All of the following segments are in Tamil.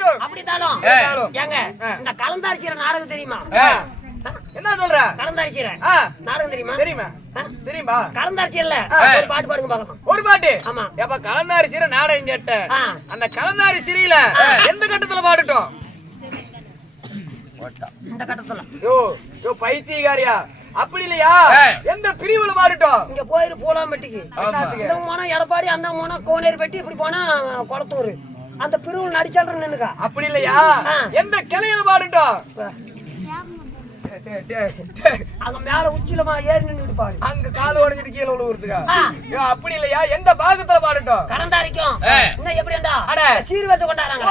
பாடட்டும். அப்படித்தாலும் ஏங்க இந்த கலந்தாரிக்கிற நாடகம் தெரியுமா? என்ன சொல்ற? கலந்தாரிக்கிற நாடகம் தெரியுமா? தெரியுமா? தெரியுமா? கலந்தாரிச்சியல்ல ஒரு பாட்டு பாடுங்க பார்க்கலாம். ஒரு பாட்டு? ஆமா. ஏப்பா கலந்தாரிசிற நாடகம் கேட்ட அந்த கலந்தாரிசிரியில எந்த கட்டத்துல பாடட்டும்? இந்த கட்டத்துல. யோ யோ பைத்தியக்காரியா, அப்படி இல்லையா? எந்த பிரிவுல பாடட்டும்? இங்க போயிரு போலாம்பட்டிக்கு. இந்த போனா எடப்பாடி, அந்த போனா கோனேரிப்பட்டி, இப்படி போனா கொளத்தூர். அந்த பிரிவுல நடிச்சால்ற நின்னுக்கா. அப்படி இல்லையா? எந்த கிளையில பாடட்டும்? அங்க மேல உச்சிலமா ஏறி நின்னுட்டு பாடு. அங்க கால் உடைஞ்சிட்டு கீழே விழுவுறதுக்கா? யோ அப்படி இல்லையா? எந்த பாகத்துல பாடட்டும்? கலந்தாரிக்கும். இன்னும் எப்படிடா? சீர்வரிசை கொண்டாடுறாங்க.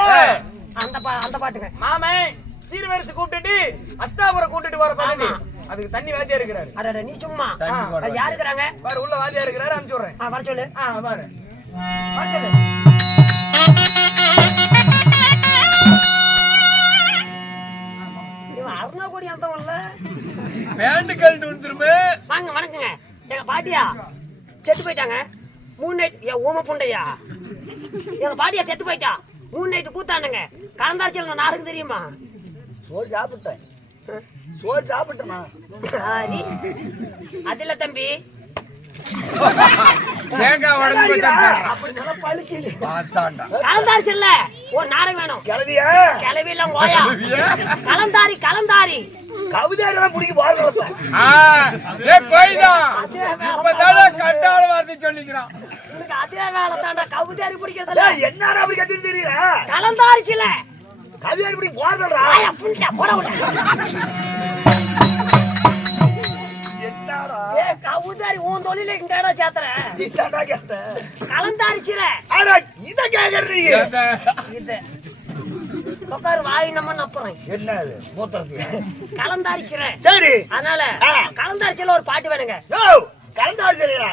அந்த பாட்டுங்க. மாமே சீர்வரிசை கூப்பிட்டுட்டு அஸ்தாபுர கூட்டிட்டு வர பகுதி அதுக்கு தண்ணி வாத்தியா இருக்கிறாரு. அட நீ சும்மா யாரு இருக்காங்க பாரு, உள்ள வாத்தியா இருக்கிறாரு, அனுப்பிச்சு விடுறேன். வர சொல்லு. பாரு வர சொல்லு. அருணாகோடி அந்தவன்ல பேண்ட் கழட்டி வந்துருமே. வாங்க வணக்கங்க. எங்க பாட்டியா செத்து போயிட்டாங்க. 3 நைட் ஊம புண்டையா எங்க பாட்டியா செத்து போயிட்டா. 3 நைட்டு கூத்தானுங்க. கலந்தாரிச்சல் நாடகம் தெரியுமா? சோறு சாப்பிட்டேன். சோறு சாப்பிட்டேனா? அதில்ல தம்பி கலந்தாரிச்சல்ல ஒரு நாடகம் வேணும். கிளவியா? கிளவி எல்லாம் கோயா. கலந்தாரி கலந்தாரி கவிதையெல்லாம் பிடிக்க பாருங்க. அதே வேலை தாண்டா கவிதாரி பிடிக்கிறதுல. என்ன அப்படி கத்தி தெரியல? கலந்தாரிச்சல கவிதாரி பிடி போறதா? போட விட கவுதாரி உன் தொழில இங்கடா சேத்துற. கலந்தாரிச்சிர இத கேக்குறீங்க. இது உட்காரு வாய் நம்ம நப்புறேன். என்ன அது மூத்திரத்தியா? கலந்தாரிச்சிர. சரி, அதனால கலந்தாரிச்சில ஒரு பாட்டு வேணுங்க. கலந்தாரிச்சிரா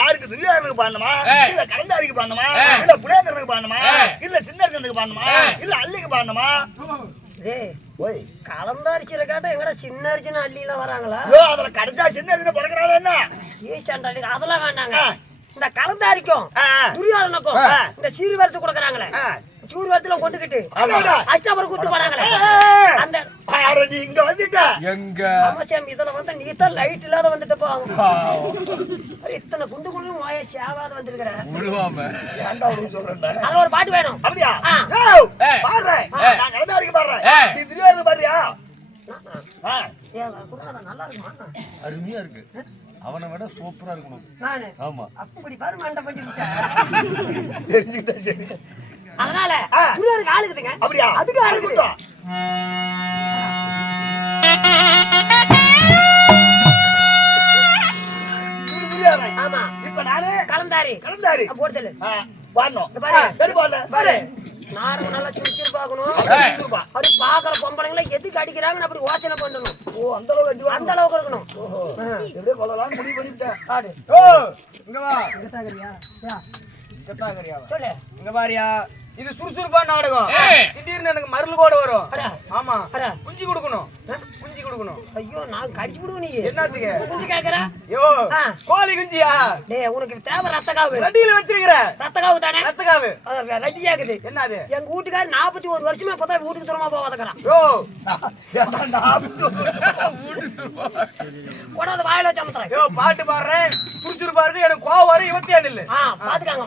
யாருக்கு? துரியாதனுக்கு பாடணுமா? இல்ல கலந்தாரிக்கு பாடணுமா? இல்ல புலேந்திரனுக்கு பாடணுமா? இல்ல சின்னர்ஜனுக்கு பாடணுமா? இல்ல அல்லிக்கு பாடணுமா? கலந்தாரிச்சிர கேட்டா எங்கடா சின்ன அர்ஜுன அள்ளியில வராங்களா? அதுல கடைச்சா சின்ன அர்ஜுன பிறக்கிறாள் என்ன? ஈசாண்டாளி அதெல்லாம் வேண்டாங்க. இந்த கலந்தாரிக்கும் துரியோதனுக்கும் இந்த சீர்வரத்து கொடுக்குறாங்களே, சூர்வரத்துல கொண்டுகிட்டு அஷ்டாபுரம் கூட்டு போறாங்களே, அந்த இங்க வந்துட்ட எங்க அவசியம் இதுல வந்து நீ தான் லைட் இல்லாத வந்துட்டப்பா. இத்தனை குண்டு குண்டு வாய சேவாத வந்திருக்கிற. அது ஒரு பாட்டு வேணும். அப்படியா? பாடுறேன். நான் கலந்தாரிக்கு பாடுறேன். நீ துரியோதனுக்கு பாடுறியா? நல்லா இருக்குமா? அருமையா இருக்கு. அவனை விட சூப்பரா இருக்கணும். நானு ஆமா அப்படி பாரு மண்டை பண்ணி விட்டேன். தெரிஞ்சுக்கிட்டா சரி. அதனால துரியோதனுக்கு ஆளுக்குதுங்க. அப்படியா? அதுக்கு ஆளுக்குது. ஆமா. இப்ப நானே கலந்தாரி கலந்தாரி போடுதல் பாடணும். பாரு பாரு பாரு. நாடகம் நல்லா சுறுசுறு பார்க்கணும். அப்படி பாக்குற பொம்பளைங்களை எதுக்கு அடிக்கிறாங்கன்னு அப்படி யோசனை பண்ணணும். ஓ அந்த அளவுக்கு அடி, அந்த அளவுக்கு இருக்கணும். எப்படியே கொள்ளலாம் முடிவு பண்ணிட்டேன். ஆடு ஓ இங்க வா. இங்கதாகறியா? இங்கதாகறியா? சொல்லு. இங்க பாரியா, இது சுறுசுறுப்பான நாடகம். திடீர்னு எனக்கு மருள் கூட வரும். ஆமா, குஞ்சு கொடுக்கணும். குஞ்சு கொடுக்கணும். ஐயோ நான் கடிச்சு விடுவேன். நீ என்னத்துக்கு குஞ்சு கேக்குற? யோ கோழி குஞ்சியா? டேய் உனக்கு தேவை ரத்தக்காவு. ரெடியில வச்சிருக்கிற ரத்தக்காவு தானே? ரத்தக்காவு ரெடி ஆகுது. என்னது? எங்க வீட்டுக்காரர் 41 வருஷமா இப்பதான் வீட்டுக்கு தூரமா போவாதக்கறான். யோ 41 போடாத வாயில சமத்துறேன். யோ பாட்டு பாடுறேன், சுறுசுறுப்பா இருக்கு. எனக்கு கோவம் வரும். 27 இல்ல. பாத்துக்காங்க.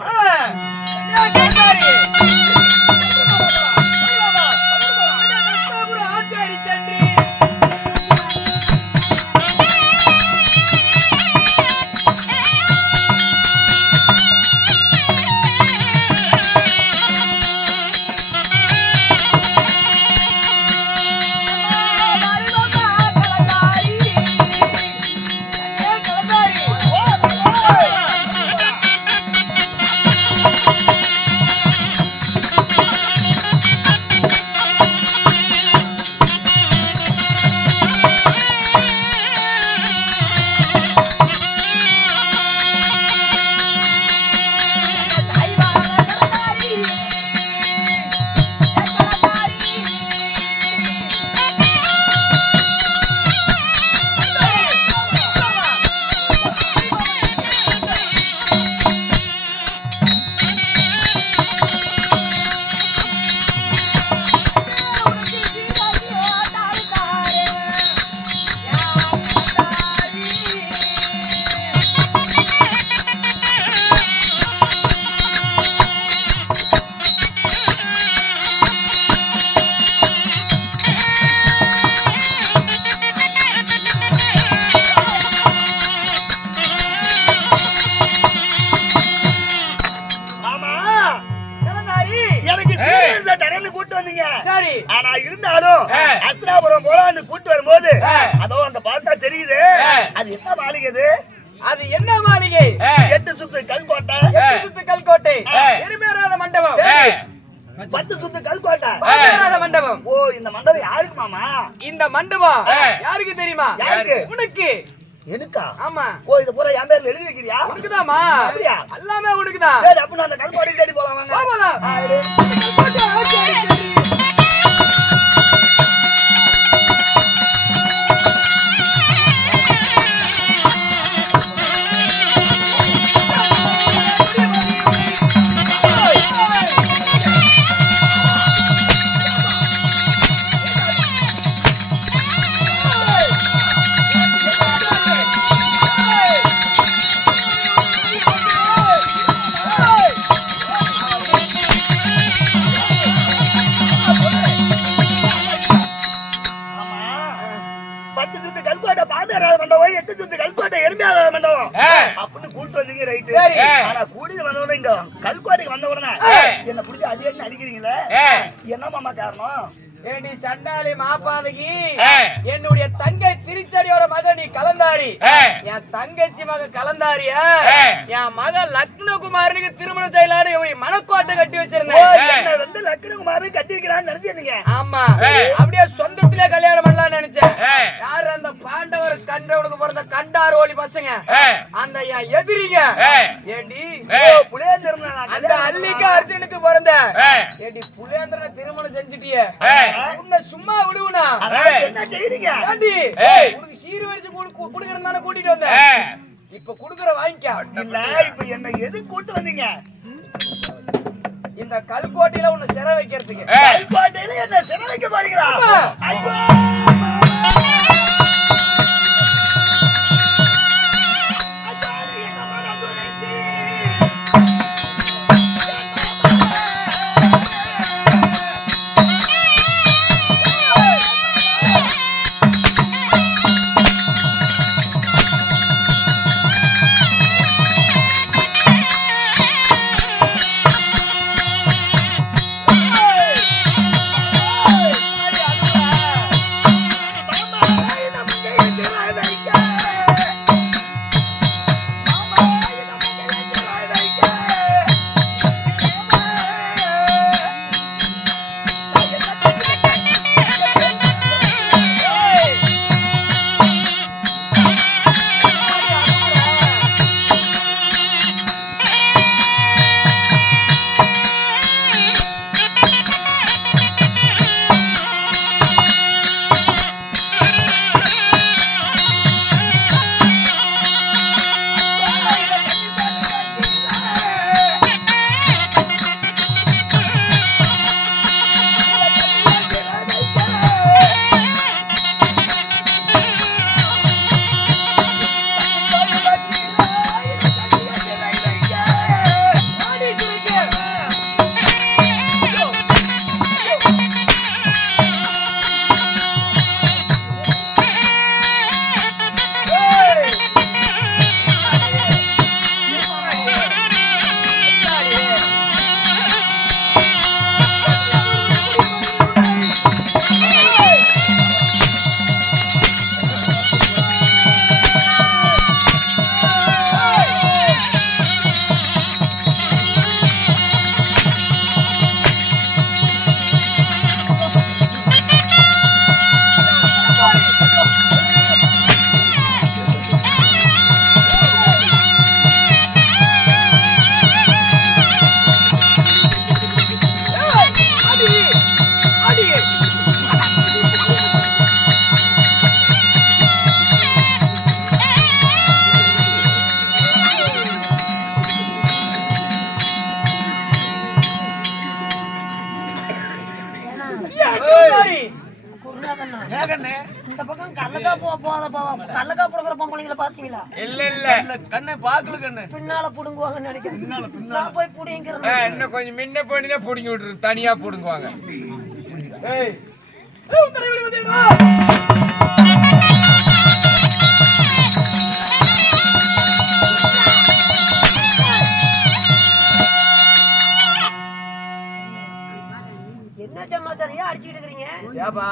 அது என்ன மாளிகை அது? அது என்ன மாளிகை? 8 சுத்து கல்கோட்டை, 8 சுத்து கல்கோட்டை, எருமேறாத மண்டபம், 10 சுத்து கல்கோட்டை, எருமேறாத மண்டபம். ஓ இந்த மண்டபம் யாருக்கு மாமா? இந்த மண்டபம் யாருக்கு தெரியுமா? யாருக்கு? உனக்கு. எனக்கா? ஆமா. ஓ இத பூரா என் பேர்ல எழுதி வைக்கிறியா? உனக்குதாமா? அப்படியா? எல்லாமே உனக்குதான். சரி அப்ப நான் அந்த கல்கோட்டை தேடி போலாம் வாங்க. போலாம். கல்கோட்டைக்கு வந்த உடனே என்ன புடிச்சு அதே அடிக்கிறீங்களே, என்ன மாமா காரணம்? ஏடி சண்டாளி மாப்பாதகி, என்னுடைய தங்கை திருச்சடியோட மகன் நீ கலந்தாரி, என் தங்கச்சி மக கலந்தாரியா, என் மகன் லக்னகுமாரனுக்கு திருமணம் செய்யலான்னு மனக்கோட்டை கட்டி வச்சிருந்தேன். லக்னகுமாரு கட்டி வைக்கலாம்னு நினைச்சிருந்தீங்க? ஆமா, அப்படியே சொந்தத்திலே கல்யாணம் பண்ணலாம்னு நினைச்சேன். யாரு? அந்த பாண்டவர் கண்டவனுக்கு பிறந்த கண்டார் ஓலி பசங்க, அந்த என் எதிரிங்க. ஏடி புலேந்திரன் அந்த அல்லிக்கு அர்ஜுனுக்கு பிறந்த ஏடி புலேந்திரனை திருமணம் செஞ்சுட்டியே, உன்னை சும்மா விடுவனா? என்ன செய்றீங்க? உனக்கு சீர் வரிச்சு குடுக்கறதான கூட்டிட்டு வந்தேன். இப்ப குடுக்கற வாங்கிக்க. இல்ல இப்ப என்ன எது கூட்டு வந்தீங்க? இந்த கல்கோட்டையில உன்னை சிறை வைக்கிறதுக்கு. கல்கோட்டையில என்ன சிறை வைக்க போறீங்களா? இந்த பக்கம் கள்ளக்கா கள்ளக்கா புடுங்குற பொம்பளைங்களை பாத்தீங்களா? இல்ல இல்ல கண்ணை பாக்கல கண்ணு பின்னால புடுங்குவாங்கன்னு நினைக்கிறேன். நான் போய் புடிங்கிறேன். இன்னும் கொஞ்சம் முன்ன போனீங்கன்னா புடுங்கி விட்டுரு, தனியா புடுங்குவாங்க. ஏய் என்ன சமாச்சாரியா அடிச்சுட்டு இருக்கீங்க? ஏப்பா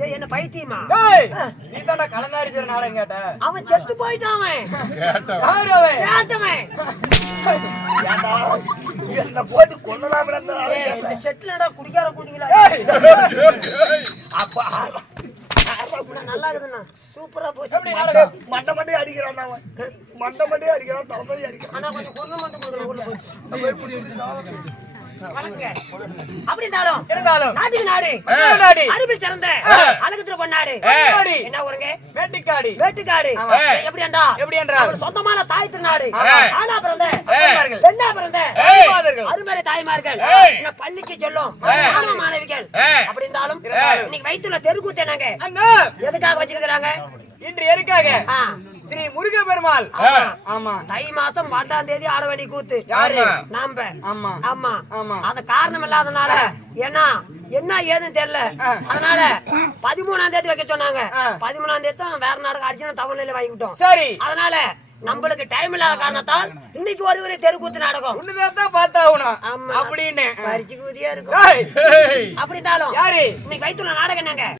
ஏய், என்ன பைத்தியமா? ஏய், நீ தான்டா கலந்தாரி சரி நாடகம் கேட்ட. அவன் செத்து போயிட்டான் அவன். யாரு அவன்? கேட்டவன். ஏண்டா, என்ன போட்டு கொல்லலாம் ஏய், இந்த செட்லடா குடிக்கார கூதிங்களா? அப்பா நல்லா இருக்குதுண்ணா. சூப்பரா போச்சு. எப்படி நாடகம்? மண்டை மண்டையை அடிக்கிறான் அவன். மண்டை மண்டையை அடிக்கிறான், தலைமையை அடிக்கிறான். ஆனா கொஞ்சம் குரல் மட்டும் கொடுக்கணும், உள்ள போச்சு. வணக்கங்க. அப்படி இருந்தாலும் இருந்தாலும் நாட்டுக்கு நாடு நாடு அறிவில் சிறந்த அழகுத்துல பொன்னாடு. பொன்னாடு. என்ன ஊருங்க? வேட்டிக்காடு. வேட்டுக்காடு. ஆமா. எப்படி என்றா? எப்படி என்றால் அவர் சொந்தமான தாய் திருநாடு. ஆமா. ஆனா பிறந்த அப்பன்மார்கள். பெண்ணா பிறந்த தாய்மார்கள். அருமறை தாய்மார்கள். என்ன பள்ளிக்கு சொல்லும் மாணவ மாணவிகள். அப்படி இருந்தாலும் இன்னைக்கு வயிற்றுல தெருக்கூத்து என்னங்க? அண்ணா, எதுக்காக வச்சிருக்கிறாங்க? இன்று எதுக்காக? ஆ, ஸ்ரீ முருக பெருமாள். ஆமா. ஆமா. தை மாசம் 1ஆம் தேதி ஆட வேண்டிய கூத்து. யாரு? நாம. ஆமா. ஆமா. ஆமா. அந்த காரணம் இல்லாதனால ஏன்னா என்ன ஏதுன்னு தெரியல. அதனால 13ஆம் தேதி வைக்க சொன்னாங்க. 13ஆம் தேதி தான் வேற நாடகம் அர்ஜுன தகவலில் வாங்கிட்டோம். சரி. அதனால நம்மளுக்கு டைம் இல்லாத காரணத்தால் இன்னைக்கு ஒரு தெருக்கூத்து நாடகம். உன்னுதான் பார்த்தாகணும் ஆமா. அப்படின்னு பரிச்சு கூதியா இருக்கும். ஏய், அப்படி இருந்தாலும் யாரு? இன்னைக்கு வயிற்றுல நாடகம் என்னங்க?